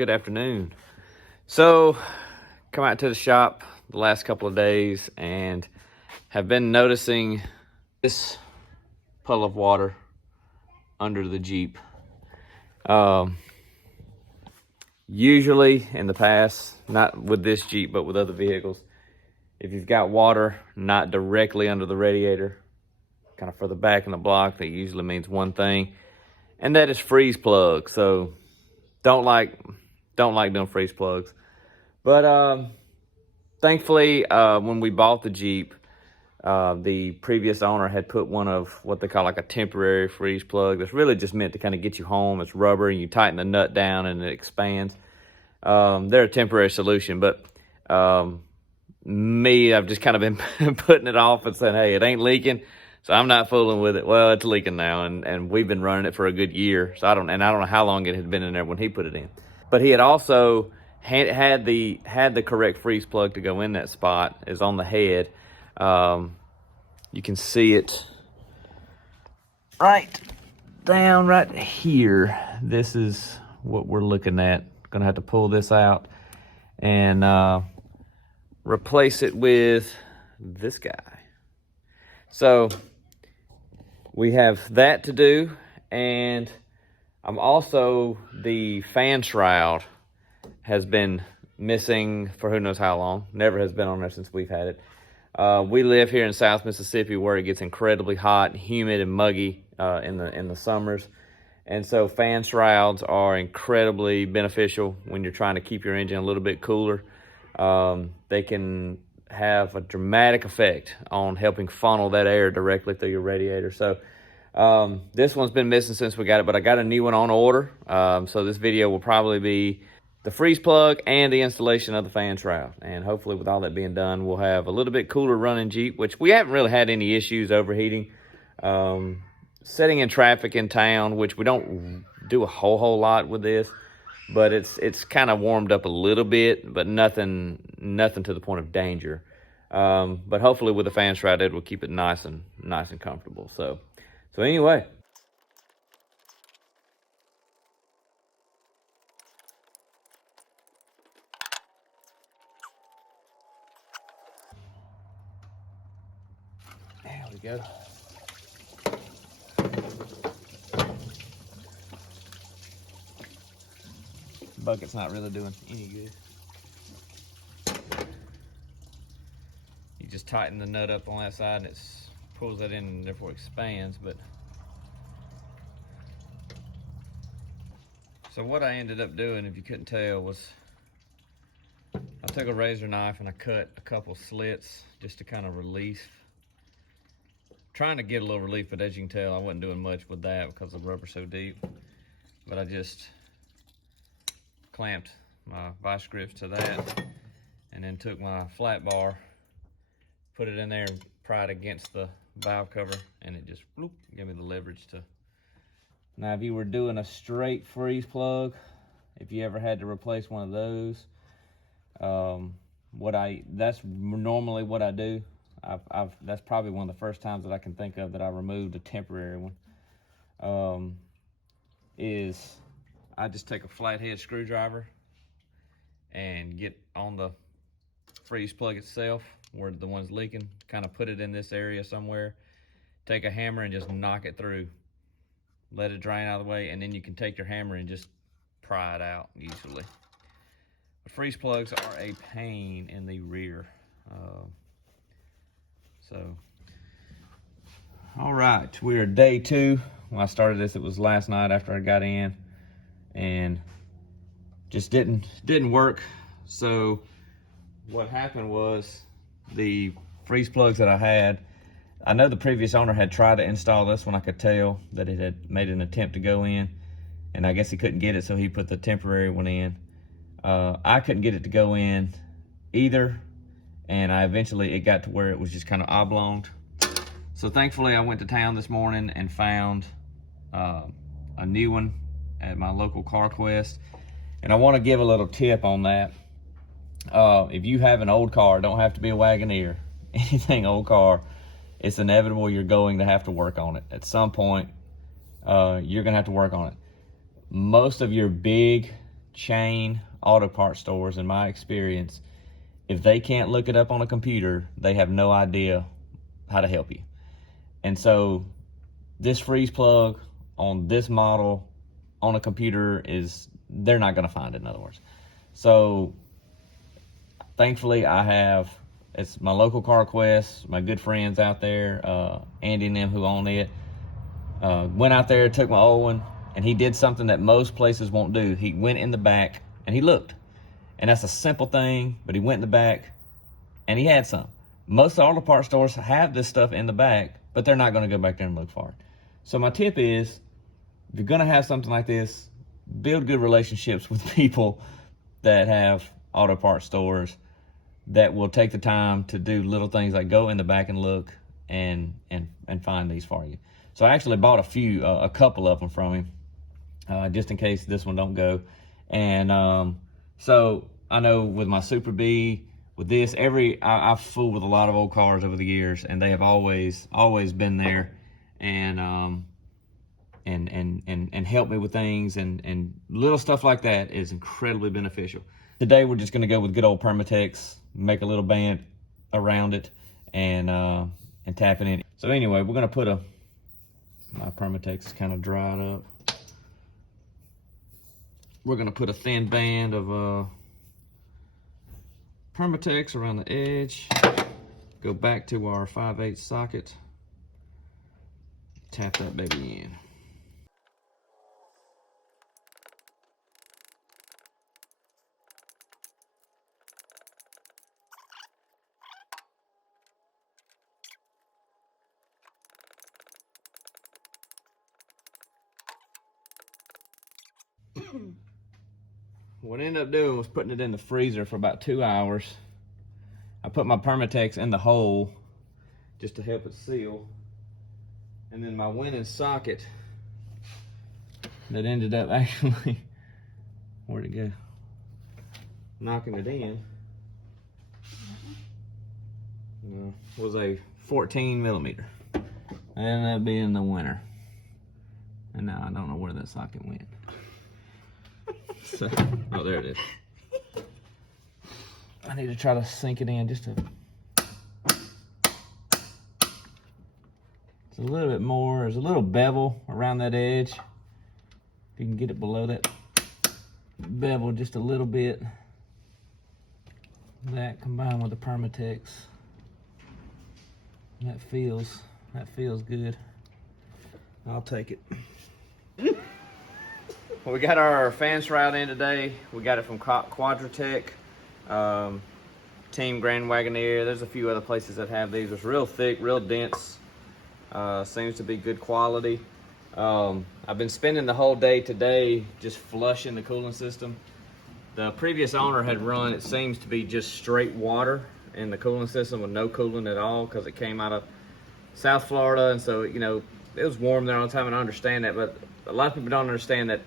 good afternoon. So, come out to the shop the last couple of days and have been noticing this puddle of water under the Jeep. Usually in the past, not with this Jeep, but with other vehicles, if you've got water not directly under the radiator, kind of further back in the block, that usually means one thing, and that is freeze plug. So don't like doing freeze plugs. But thankfully, when we bought the Jeep, the previous owner had put one of what they call like a temporary freeze plug that's really just meant to kind of get you home. It's rubber and you tighten the nut down and it expands. They're a temporary solution, but I've just kind of been putting it off and saying, hey, it ain't leaking, so I'm not fooling with it. Well, it's leaking now, and we've been running it for a good year. So I don't know how long it had been in there when he put it in. But he had also had the correct freeze plug to go in that spot. Is on the head. You can see it right down right here. This is what we're looking at. Gonna have to pull this out and replace it with this guy. So we have that to do, and I'm also, the fan shroud has been missing for who knows how long. Never has been on there since we've had it. We live here in South Mississippi where it gets incredibly hot, humid, and muggy in the summers. And so fan shrouds are incredibly beneficial when you're trying to keep your engine a little bit cooler. They can have a dramatic effect on helping funnel that air directly through your radiator. So this one's been missing since we got it, but I got a new one on order. So this video will probably be the freeze plug and the installation of the fan shroud. And hopefully with all that being done, we'll have a little bit cooler running Jeep, which we haven't really had any issues overheating. Sitting in traffic in town, which we don't do a whole lot with this, but it's kind of warmed up a little bit, but nothing to the point of danger. But hopefully with the fan shroud, it will keep it nice and comfortable. So anyway. There we go. Bucket's not really doing any good. You just tighten the nut up on that side and it pulls that in and therefore expands. But so what I ended up doing, if you couldn't tell, was I took a razor knife and I cut a couple slits just to kind of release. Trying to get a little relief, but as you can tell, I wasn't doing much with that because the rubber's so deep. But I just clamped my vice grips to that and then took my flat bar, put it in there and pried against the valve cover, and it just bloop, gave me the leverage to. Now if you were doing a straight freeze plug, if you ever had to replace one of those, that's normally what I do. That's probably one of the first times that I can think of that I removed a temporary one. Is I just take a flathead screwdriver and get on the freeze plug itself where the one's leaking, kind of put it in this area somewhere, take a hammer and just knock it through, let it drain out of the way, and then you can take your hammer and just pry it out easily. But freeze plugs are a pain in the rear. All right, we are day 2. When I started this, it was last night after I got in, and just didn't work. So what happened was the freeze plugs that I had, I know the previous owner had tried to install this one. I could tell that it had made an attempt to go in, and I guess he couldn't get it, so he put the temporary one in. I couldn't get it to go in either, and it got to where it was just kind of oblonged. So thankfully I went to town this morning and found a new one at my local CarQuest. And I want to give a little tip on that. If you have an old car, don't have to be a Wagoneer, anything old car, it's inevitable you're going to have to work on it. At some point, you're gonna have to work on it. Most of your big chain auto parts stores, in my experience, if they can't look it up on a computer, they have no idea how to help you. And so this freeze plug on this model on a computer they're not going to find it, in other words. So thankfully it's my local CarQuest, my good friends out there, Andy and them who own it, went out there, took my old one, and he did something that most places won't do. He went in the back and he looked. And that's a simple thing, but he went in the back and he had some. Most auto parts stores have this stuff in the back, but they're not going to go back there and look for it. So my tip is, if you're going to have something like this, build good relationships with people that have auto parts stores that will take the time to do little things like go in the back and look and find these for you. So I actually bought a couple of them from him, just in case this one don't go. And so I know with my Super B, with this, I've fooled with a lot of old cars over the years, and they have always been there and helped me with things, and little stuff like that is incredibly beneficial. Today we're just gonna go with good old Permatex, make a little band around it, and tap it in. So anyway, we're gonna put my Permatex is kind of dried up. We're gonna put a thin band of Permatex around the edge, go back to our 5/8 socket, tap that baby in. What I ended up doing was putting it in the freezer for about 2 hours. I put my Permatex in the hole just to help it seal. And then my winning socket that ended up actually, where'd it go? Knocking it in, was a 14 millimeter. That ended up being the winner. And now I don't know where that socket went. So, oh, there it is. I need to try to sink it in just a little bit more. There's a little bevel around that edge. If you can get it below that bevel just a little bit. That combined with the Permatex, that feels good. I'll take it. Well, we got our fan shroud in today. We got it from Quadratech, Team Grand Wagoneer. There's a few other places that have these. It's real thick, real dense. Seems to be good quality. I've been spending the whole day today just flushing the cooling system. The previous owner had run, it seems to be just straight water in the cooling system with no cooling at all, because it came out of South Florida, and so, you know, it was warm there all the time, and I understand that, but a lot of people don't understand that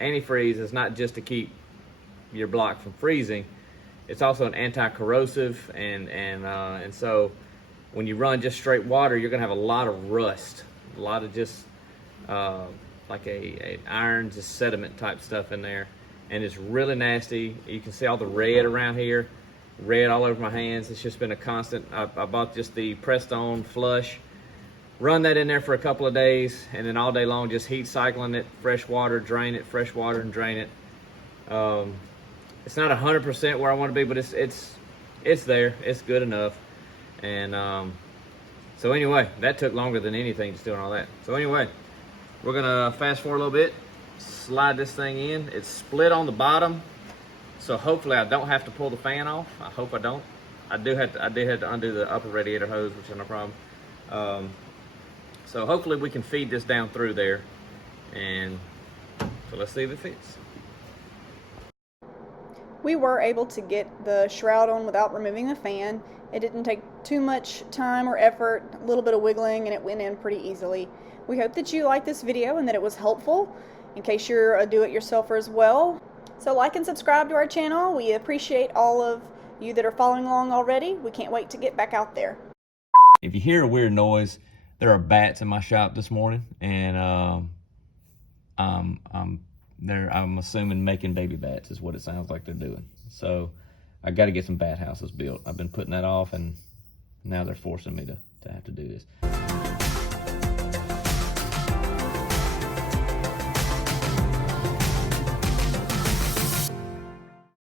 antifreeze is not just to keep your block from freezing, it's also an anti-corrosive, and so when you run just straight water, you're gonna have a lot of rust, a lot of just like a iron, just sediment type stuff in there, and it's really nasty. You can see all the red around here, red all over my hands. It's just been a constant. I bought just the pressed on flush, run that in there for a couple of days, and then all day long just heat cycling it, fresh water, drain it, fresh water, and drain it. It's not 100% where I want to be, but it's there. It's good enough. And so anyway, that took longer than anything, just doing all that. So anyway, we're gonna fast forward a little bit, slide this thing in. It's split on the bottom, so hopefully I don't have to pull the fan off. I hope I don't. I did have to undo the upper radiator hose, which is no problem. So hopefully we can feed this down through there, and so let's see if it fits. We were able to get the shroud on without removing the fan. It didn't take too much time or effort, a little bit of wiggling, and it went in pretty easily. We hope that you liked this video and that it was helpful in case you're a do-it-yourselfer as well. So like and subscribe to our channel. We appreciate all of you that are following along already. We can't wait to get back out there. If you hear a weird noise, there are bats in my shop this morning, and I'm they're, I'm assuming, making baby bats is what it sounds like they're doing. So I got to get some bat houses built. I've been putting that off, and now they're forcing me to have to do this.